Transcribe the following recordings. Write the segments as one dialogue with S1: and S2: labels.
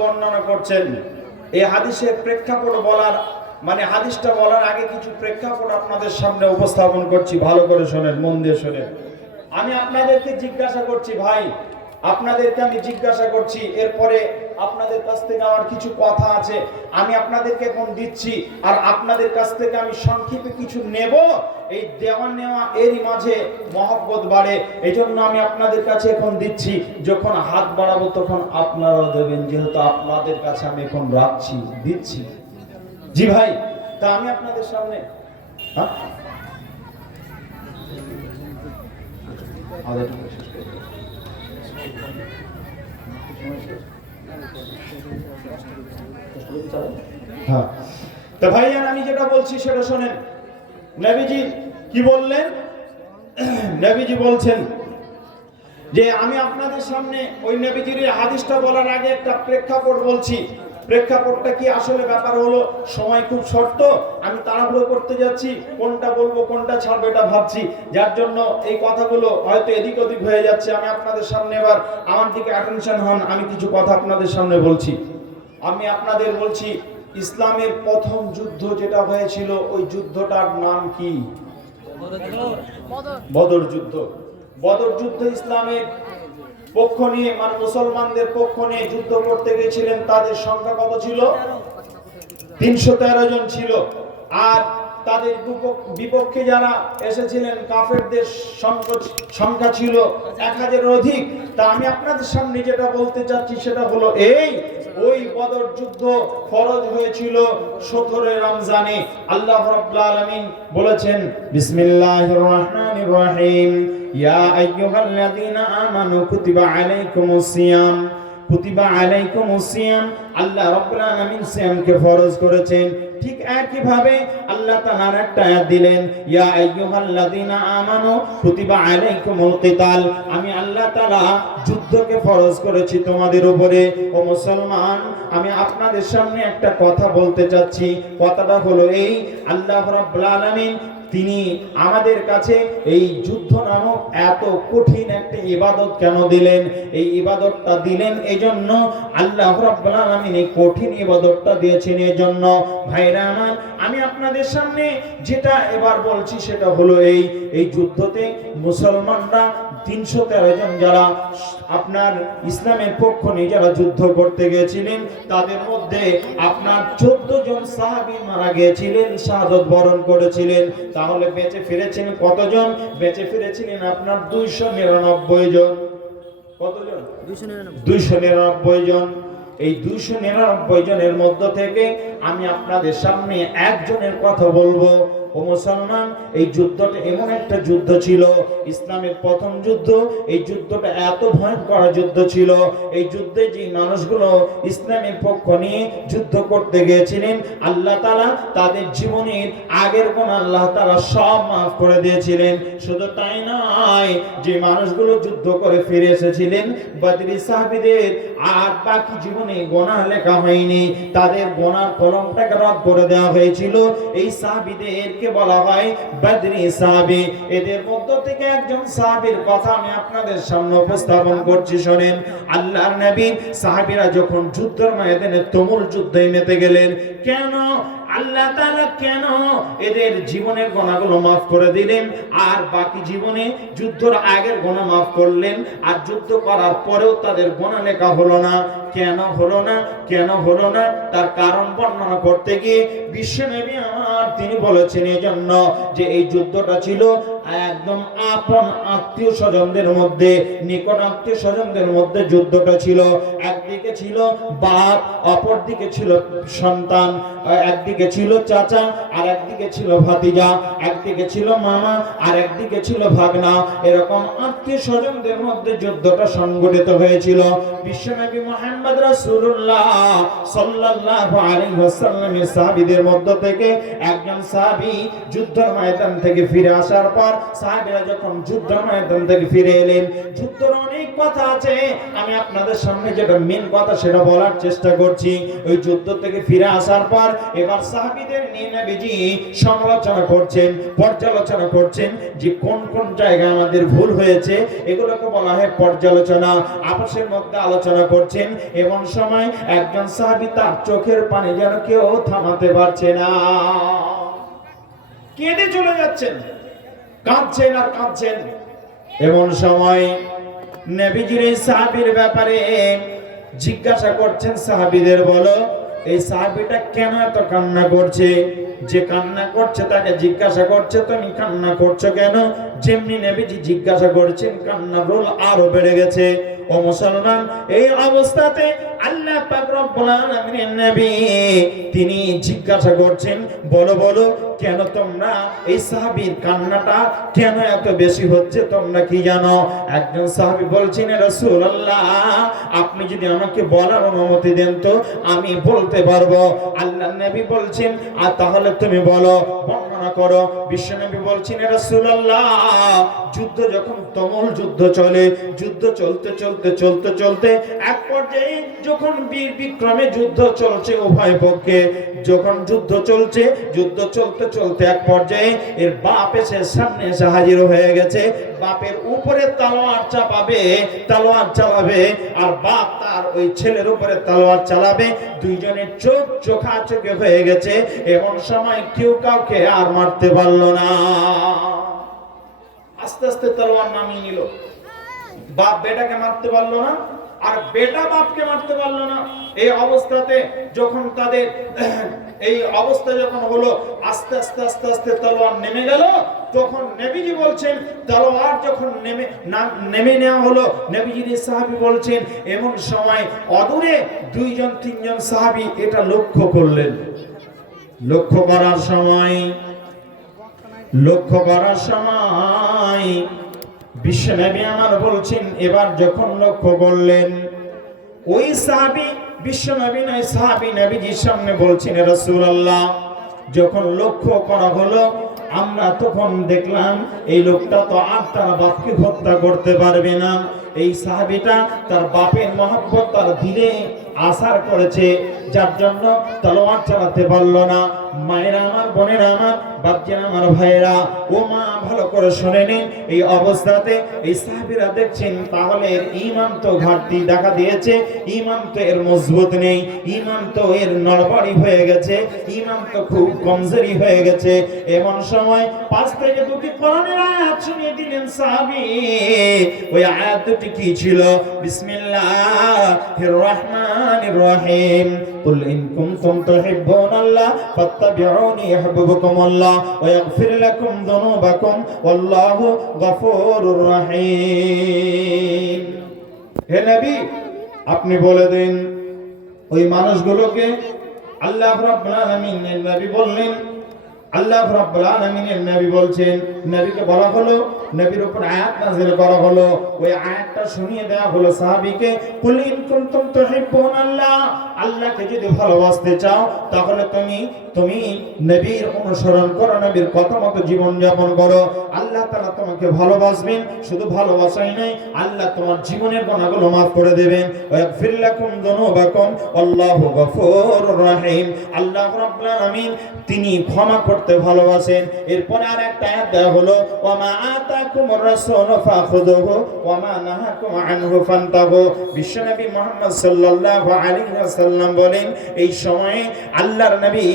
S1: বর্ণনা করছেন, এই হাদিসের প্রেক্ষাপট বলার মানে হাদিসটা বলার আগে কিছু প্রেক্ষাপট আপনাদের সামনে উপস্থাপন করছি, ভালো করে শোনেন, মন দিয়ে শোনেন। আমি আপনাদেরকে জিজ্ঞাসা করছি, ভাই, আপনাদেরকে আমি জিজ্ঞাসা করছি, এরপরে আপনাদের কাছ থেকে আমার কিছু কথা আছে। আমি আপনাদেরকে এখন দিচ্ছি? আর আপনাদের কাছ থেকে আমি সংক্ষেপে কিছু নেব? এই দেওয়া নেওয়া এরই মাঝে মহব্বত বাড়ে। এই জন্য আমি আপনাদের কাছে এখন দিচ্ছি। যখন হাত বাড়াবো তখন আপনারাও দেবেন। যেহেতু আপনাদের কাছে আমি এখন রাখছি, দিচ্ছি। জি ভাই, তা আমি আপনাদের সামনে হ্যাঁ? আমাদের একটু শেষ। হ্যাঁ। তা ভাইয়ান আমি যেটা বলছি সেটা শোনেন। নবীজি কি বললেন? নবীজি বলছেন যে, আমি আপনাদের সামনে ওই নবীজির হাদিসটা বলার আগে একটা প্রেক্ষাপট বলছি। প্রেক্ষাপটটা কি আসলে ব্যাপার হলো? সময় খুব শর্ত। আমি তাড়াহুড়ো করতে যাচ্ছি। কোনটা বলব, কোনটা ছাড়বো এটা ভাবছি। যার জন্য এই কথাগুলো হয়তো এদিক ওদিক হয়ে যাচ্ছে। আমি আপনাদের সামনে এবার, আমার দিকে অ্যাটেনশন হন। আমি কিছু কথা আপনাদের সামনে বলছি। আমি আপনাদের বলছি, ইসলামের প্রথম যুদ্ধ যেটা হয়েছিল, ওই যুদ্ধটার নাম কি? বদর যুদ্ধ। বদর যুদ্ধ ইসলামের পক্ষ নিয়ে মানে মুসলমানদের পক্ষ নিয়ে যুদ্ধ করতে গিয়েছিলেন, তাদের সংখ্যা কত ছিল? তিনশো তেরো জন ছিল। আর তাদের বিপক- বিপক্ষে যারা এসেছিলেন, কাফেরদের সংখ্য- সংখ্যা ছিল এক হাজারের অধিক। তা আমি আপনাদের সামনে যেটা বলতে চাচ্ছি, সেটা হলো এই ওই বদর যুদ্ধ ফরজ হয়েছিল সতেরো রমজানে। আল্লাহ রাব্বুল আলামিন বলেছেন, বিসমিল্লাহির রহমানির রহিম। ইয়া আইয়ুহাল্লাযীনা আমানু কুতিবা আলাইকুমুস সিয়াম। কুতিবা আলাইকুমুস সিয়াম। আল্লাহ রাব্বুল আলামিন সিয়ামকে ফরজ করেছেন। ঠিক একই ভাবে আল্লাহ তাআলা একটা আয়াত দিলেন, ইয়া আইয়ুহাল্লাযীনা আমানু কুতিবা আলাইকুমুল কিতাল। আমি আল্লাহ তাআলা যুদ্ধকে ফরজ করেছি তোমাদের উপরে। ও মুসলমান, আমি আপনাদের সামনে একটা কথা বলতে চাচ্ছি। কথাটা হলো এই, আল্লাহ রাব্বুল আলামিন তিনি আমাদের কাছে এই যুদ্ধ নামক এত কঠিন একটা ইবাদত কেন দিলেন? এই ইবাদতটা দিলেন এই জন্য আল্লাহ রাব্বুল এই কঠিন ইবাদতটা দিয়েছেন এই জন্য ভাইরা আমার, আমি আপনাদের সামনে যেটা এবার বলছি সেটা হলো এই এই যুদ্ধতে মুসলমানরা তিনশো তেরো জন যারা আপনার ইসলামের পক্ষ নিয়ে যারা যুদ্ধ করতে গিয়েছিলেন, তাদের মধ্যে আপনার চোদ্দ জন সাহাবি মারা গিয়েছিলেন, শাহাদত বরণ করেছিলেন। তাহলে বেঁচে ফিরেছেন কতজন? বেঁচে ফিরেছিলেন আপনার দুইশো নিরানব্বই জন। কতজন? দুইশো নিরানব্বই। জন। এই দুইশো নিরানব্বই জনের মধ্য থেকে আমি আপনাদের সামনে একজনের কথা বলব। ও মুসলমান, এই যুদ্ধটা এমন একটা যুদ্ধ ছিল, ইসলামের প্রথম যুদ্ধ, এই যুদ্ধটা এত ভয়ঙ্কর যুদ্ধ ছিল, এই যুদ্ধে যে মানুষগুলো ইসলামের পক্ষ নিয়ে যুদ্ধ করতে গিয়েছিলেন, আল্লাহ তালা তাদের জীবনের আগের কোন আল্লাহ তালা সব মাফ করে দিয়েছিলেন। শুধু তাই নয়, যে মানুষগুলো যুদ্ধ করে ফিরে এসেছিলেন, বদরি সাহাবিদের আর বাকি জীবনে গোনা লেখা হয়নি। তাদের গোনার কলমটাকে রদ করে দেওয়া হয়েছিল। এই সাহাবিদেরকে বলা হয় বদরি সাহাবি। এদের মধ্য থেকে একজন সাহাবীর কথা আমি আপনাদের সামনে উপস্থাপন করছি, শোনেন। আল্লাহর নবী সাহাবীরা যখন যুদ্ধের ময়দানে তুমুল যুদ্ধে মেতে গেলেন, কেন? আল্লাহ তালা কেন এদের জীবনের গোনাগুলো মাফ করে দিলেন? আর বাকি জীবনে যুদ্ধর আগের গোনা মাফ করলেন? আর যুদ্ধ করার পরেও তাদের গোনা লেখা হলো না। কেন হলো না? কেন হলো না? তার কারণ বর্ণনা করতে গিয়ে বিশ্বনবী আমার তিনি বলেছেন এই জন্য যে এই যুদ্ধটা ছিল একদম আপন আত্মীয় স্বজনদের মধ্যে, নিকট আত্মীয় স্বজনদের মধ্যে যুদ্ধটা ছিল। একদিকে ছিল বাপ অপর দিকে ছিল সন্তান, একদিকে ছিল চাচা আর একদিকে ছিল ভাতিজা, একদিকে ছিল মামা আর একদিকে ছিল ভাগনা। এরকম আত্মীয় স্বজনদের মধ্যে যুদ্ধটা সংগঠিত হয়েছিল। বিশ্বনবী মোহাম্মদ রাসূলুল্লাহ সাল্লাল্লাহু আলাইহি ওয়াসাল্লামের সাহাবীদের মধ্য থেকে একজন সাহাবী যুদ্ধের ময়দান থেকে ফিরে আসার পর সাহাবীরা যখন যুদ্ধ ময়দান থেকে ফিরে এলেন, যুদ্ধের অনেক কথা আছে। আমি আপনাদের সামনে যেটা মেন কথা সেটা বলার চেষ্টা করছি। ওই যুদ্ধ থেকে ফিরে আসার পর এবার সমালোচনা করছেন, পর্যালোচনা করছেন যে কোন কোন জায়গায় আমাদের ভুল হয়েছে। এগুলোকে বলা হয় পর্যালোচনা। আপসের মধ্যে আলোচনা করছেন এমন সময় একজন সাহাবী তার চোখের পানি যেন কেউ থামাতে পারছে না। কেঁদে চলে যাচ্ছেন। কাঁদছেন আর কাঁদছেন। এমন সময় নবীজির এই সাহাবীর ব্যাপারে জিজ্ঞাসা করছেন সাহাবিদের, বলো, এই সাহাবিটা কেন এত কান্না করছে? যে কান্না করছে, তাকে জিজ্ঞাসা করছে, তুমি কান্না করছ কেন? যেমনি নবীজি জিজ্ঞাসা করছেন, কান্নার রোল আরও বেড়ে গেছে। ও মুসলমান, এই অবস্থাতে আল্লাহ পাক রব্বুল আলামিনের নবী, তিনি জিজ্ঞাসা করছেন, বলো বলো, কেন তোমরা এই সাহাবীর কান্নাটা কেন এত বেশি হচ্ছে, তোমরা কি জানো? একজন সাহাবী বলছেন রাসূলুল্লাহ, আপনি যদি আমাকে বলার অনুমতি দেন তো আমি বলতে পারব। আল্লাহ নবী বলছেন, আর তাহলে তুমি বলো, বর্ণনা করো। বিশ্বনবী বলছেন রাসূলুল্লাহ, যুদ্ধ যখন তমল যুদ্ধ চলে, যুদ্ধ চলতে চলতে চলতে চলতে, এক পর্যায়ে যখন বীর বিক্রমে যুদ্ধ চলছে উভয় পক্ষে, যখন যুদ্ধ চলছে, যুদ্ধ চলতে চলতে এক পর্যায়ে এর বাপ এসে সামনে এসে হাজির হয়ে গেছে। বাপের উপরে তালোয়ার চাপাবে, তালোয়ার চালাবে, আর বাপ তার ওই ছেলের উপরে তালোয়ার চালাবে। দুইজনের চোখ চোখা চোখে হয়ে গেছে। এমন সময় কেউ কাউকে আর মারতে পারল না। আস্তে আস্তে তালোয়ার নামিয়ে নিল। বাপ বেটাকে মারতে পারল না। আর বেটা বাপকে মারতে পারল না। এই অবস্থাতে যখন তাদের, এই অবস্থা যখন হলো, আস্তে আস্তে আস্তে আস্তে তলোয়ার নেমে গেল, তখন নবীজি বলছেন, তলোয়ার যখন নেমে নেমে নেওয়া হলো নবীজি সাহাবী বলছেন, এমন সময় অদূরে দুইজন, তিনজন সাহাবী এটা লক্ষ্য করলেন। লক্ষ্য করার সময়, লক্ষ্য করার সময় বিশ্বনবী আমার বলছেন, এবার যখন লক্ষ্য করলেন, ওই সাহাবি বিশ্বনবী নয়, সাহাবি নবীজির সামনে বলছেন রাসূলুল্লাহ, যখন লক্ষ্য করা হলো, আমরা তখন দেখলাম, এই লোকটা তো আর তার বাপকে হত্যা করতে পারবে না। এই সাহাবিটা তার বাপের মহব্বত, তার দিলে আসার করেছে, যার জন্য তলোয়ার চালাতে পারল না। মায়েরা আমার, বোনেরা আমার বাচ্চারা আমার ভাইয়েরা, ও মা ভালো করে শুনে নিন, এই অবস্থাতে এই সাহাবীরা দেখছেন, তাহলে এর ইমান তো ঘাটতি দেখা দিয়েছে ইমান তো এর মজবুত নেই ইমান তো এর নড়বড়ি হয়ে গেছে ইমান তো খুব কমজোরি হয়ে গেছে। এমন সময় পাঁচ থেকে দুটি কোরআনের আয়াত শুনিয়ে দিলেন সাহাবী। ওই আয়াত দুটি কি ছিল? বিসমিল্লাহির রহমানির রহিম قل إن كنتم تحبون الله فاتبعوني يحببكم الله ويغفر لكم ذنوبكم والله غفور رحيم হে নবী আপনি বলে দিন ওই মানুষগুলোকে আল্লাহ রাব্বুল আলামিনের নবী বললেন আল্লাহ নবী বলছেন, নবীকে বলা হলো, নবীর উপর আয়াত নাযিল করা হলো। ওই আয়াতটা শুনিয়ে দেওয়া হলো সাহাবীকে, কুল ইন কুনতুম তুহিব্বুন আল্লাহ আল্লাহকে যদি ভালোবাসতে চাও, তাহলে তুমি তুমি নবীর অনুসরণ করো, নবীর কথা মতো জীবন যাপন করো। আল্লাহ তাআলা তোমাকে ভালোবাসবেন, শুধু ভালোবাসাই নাই আল্লাহ তোমার জীবনের গুনাহগুলো মাফ করে দেবেন। ওয়াগফির লাকুম যুনুবাকুম, আল্লাহু গফুরুর রহিম। আল্লাহ রাব্বুল আলামিন তিনি ক্ষমা করতে ভালোবাসেন। এরপর আর একটা আয়াত দেওয়া হলো, ওয়ামা আতাকুমুর রাসূল ফাখুযুহু, ওয়ামা নাহাকুম আনহু ফান্তাহু বিশ্বনবী মুহাম্মদ সাল্লাল্লাহু আলাইহি ওয়াসাল্লাম বলেন, এই সময়ে আল্লাহর নবী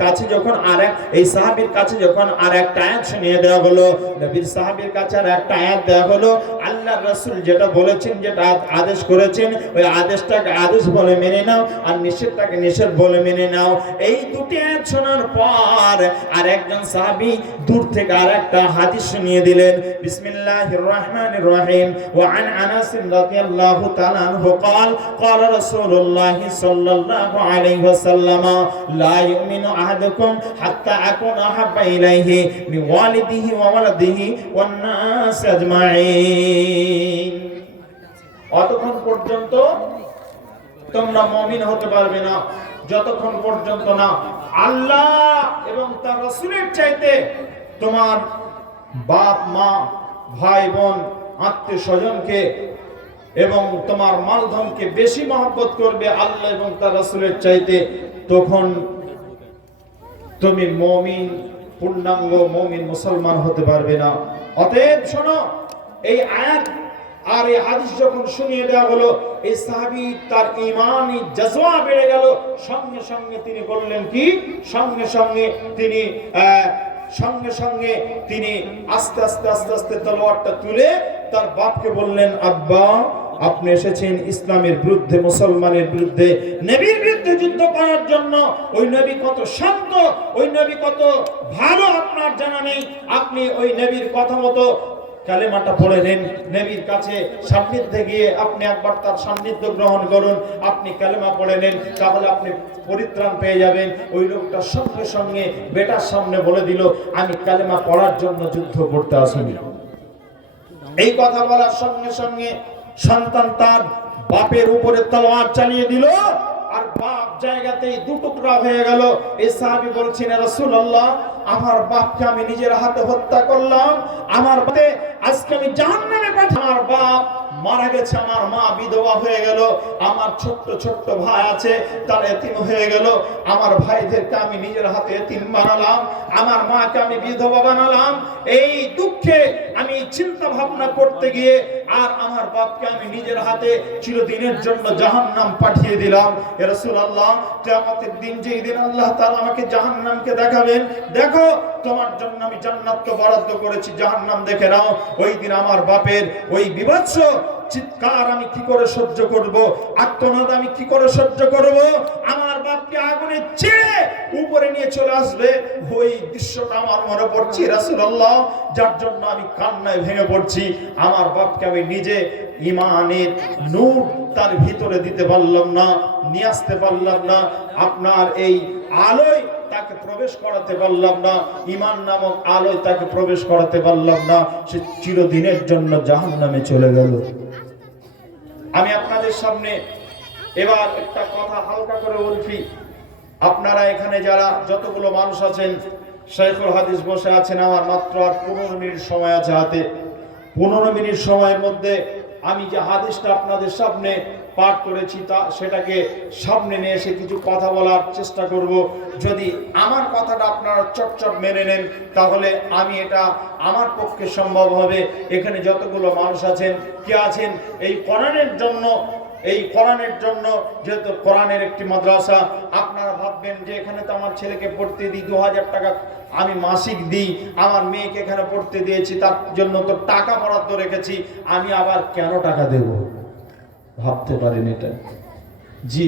S1: কাছে যখন আর এক এই সাহাবীর কাছে যখন আর একটা আয়াত শুনিয়ে দেওয়া হলো নবীর সাহাবীর কাছে আর একটা আয়াত দেওয়া হলো আল্লাহর রাসূল যেটা বলেছেন যেটা আদ- আদেশ করেছেন ওই আদেশটাকে আদেশ বলে মেনে নাও আর নিষেধটাকে নিষেধ বলে মেনে নাও এই দুটি আয়াত শোনার পর আর একজন সাহাবী দূর থেকে আর একটা হাদিস শুনিয়ে দিলেন বিসমিল্লাহির রহমানির রহিম ওয়া আন আনাস রাদিয়াল্লাহু তাআলা আনহু قال قال رسول الله صلى الله عليه وسلم لا يؤمن أحدكم حتى أكون أحب إليه من والده وولده والناس أجمعين অতক্ষণ পর্যন্ত তোমরা মমিন হতে পারবে না যতক্ষণ পর্যন্ত না আল্লাহ এবং তার রাসূলের চাইতে তোমার বাপ মা ভাই বোন আত্মীয় স্বজনকে এবং তোমার মালধনকে বেশি মহব্বত করবে আল্লাহ এবং তার রাসূলের চাইতে তখন তুমি মমিন, পূর্ণাঙ্গ মমিন মুসলমান হতে পারবে না। অতএব শোনো, এই আয়াত আর এই হাদিস যখন শুনিয়ে দেওয়া হলো, এই সাহাবী তার ইমানি জজবা বেড়ে গেল। সঙ্গে সঙ্গে তিনি বললেন কি? সঙ্গে সঙ্গে তিনি সঙ্গে সঙ্গে তিনি আস্তে আস্তে আস্তে আস্তে তলোয়ারটা তুলে তার বাপকে বললেন, আব্বা আপনি এসেছেন ইসলামের বিরুদ্ধে, মুসলমানের বিরুদ্ধে, নবীর বিরুদ্ধে যুদ্ধ করার জন্য। ওই নবী কত শান্ত, ওই নবী কত ভালো, আপনার জানা নেই। আপনি ওই নবীর কথা মতো কালেমাটা পড়ে নেন। নবীর কাছে সান্নিধ্যে গিয়ে আপনি একবার তার সান্নিধ্য গ্রহণ করুন। আপনি কালেমা পড়ে নেন, তাহলে আপনি পরিত্রাণ পেয়ে যাবেন। ওই লোকটা সঙ্গে সঙ্গে বেটার সামনে বলে দিল, আমি কালেমা পড়ার জন্য যুদ্ধ করতে আসিনি। এই কথা বলার সঙ্গে সঙ্গে সন্তান তার বাপের উপরে তলোয়ার চালিয়ে দিল, আর বাপ জায়গাতেই দুটুকরা হয়ে গেল। এই সাহাবি বলছেন রাসূলুল্লাহ, আমার বাপকে আমি নিজের হাতে হত্যা করলাম। আমার বাপে আজকে আমি জাহান্নামে পাঠাম আমার বাপ মারা গেছে, আমার মা বিধবা হয়ে গেল, আমার ছোট্ট ছোট্ট ভাই আছে, তার এতিম হয়ে গেল। আমার ভাইদেরকে আমি নিজের হাতে এতিম বানালাম, আমার মাকে আমি বিধবা বানালাম। এই দুঃখে আমি চিন্তা ভাবনা করতে গিয়ে আর আমার বাপকে আমি নিজের হাতে চিরদিনের জন্য জাহান্নাম পাঠিয়ে দিলাম। এ রাসূলুল্লাহ, কিয়ামতের দিন যেই দিন আল্লাহ তাআলা আমাকে জাহান্নামকে দেখাবেন, দেখো তোমার জন্য আমি জান্নাতকে বরাদ্দ করেছি, জাহান্নাম দেখে নাও। ওই দিন আমার বাপের ওই বিভৎস চিৎকার আমি কি করে সহ্য করব? আত্মনাদ আমি কি করে সহ্য করব? আমার বাপকে আগুনে ছেড়ে উপরে নিয়ে চলে আসবে। ওই দৃশ্যটা আমার মনে পড়ছে রাসূলুল্লাহ, যার জন্য আমি কান্নায় ভেঙে পড়ছি। আমার বাপকে আমি নিজে ইমানের নূর তার ভিতরে দিতে পারলাম না, নিয়ে আসতে পারলাম না। আপনার এই আলোয় তাকে প্রবেশ করাতে পারলাম না ইমান নামক আলোয় তাকে প্রবেশ করাতে পারলাম না। সে চিরদিনের জন্য জাহান্নামে চলে গেল। আমি আপনাদের সামনে এবার একটা কথা হালকা করে বলছি আপনারা এখানে যারা যতগুলো মানুষ আছেন শেখুল হাদিস বসে আছেন, আমার মাত্র আর পনেরো মিনিট সময় আছে হাতে। পনেরো মিনিট সময়ের মধ্যে আমি যে হাদিসটা আপনাদের সামনে পাঠ করেছি, তা সেটাকে সামনে নিয়ে এসে কিছু কথা বলার চেষ্টা করব। যদি আমার কথাটা আপনারা চটচট মেনে নেন, তাহলে আমি এটা আমার পক্ষে সম্ভব হবে। এখানে যতগুলো মানুষ আছেন, কে আছেন, এই কোরআনের জন্য, এই কোরআনের জন্য যেহেতু কোরআনের একটি মাদ্রাসা, আপনারা ভাববেন যে এখানে তো আমার ছেলেকে পড়তে দিই দু হাজার টাকা আমি মাসিক দিই, আমার মেয়েকে এখানে পড়তে দিয়েছি, তার জন্য তো টাকা বরাদ্দ রেখেছি, আমি আবার কেন টাকা দেব? ভাবতে পারেন এটা। জি।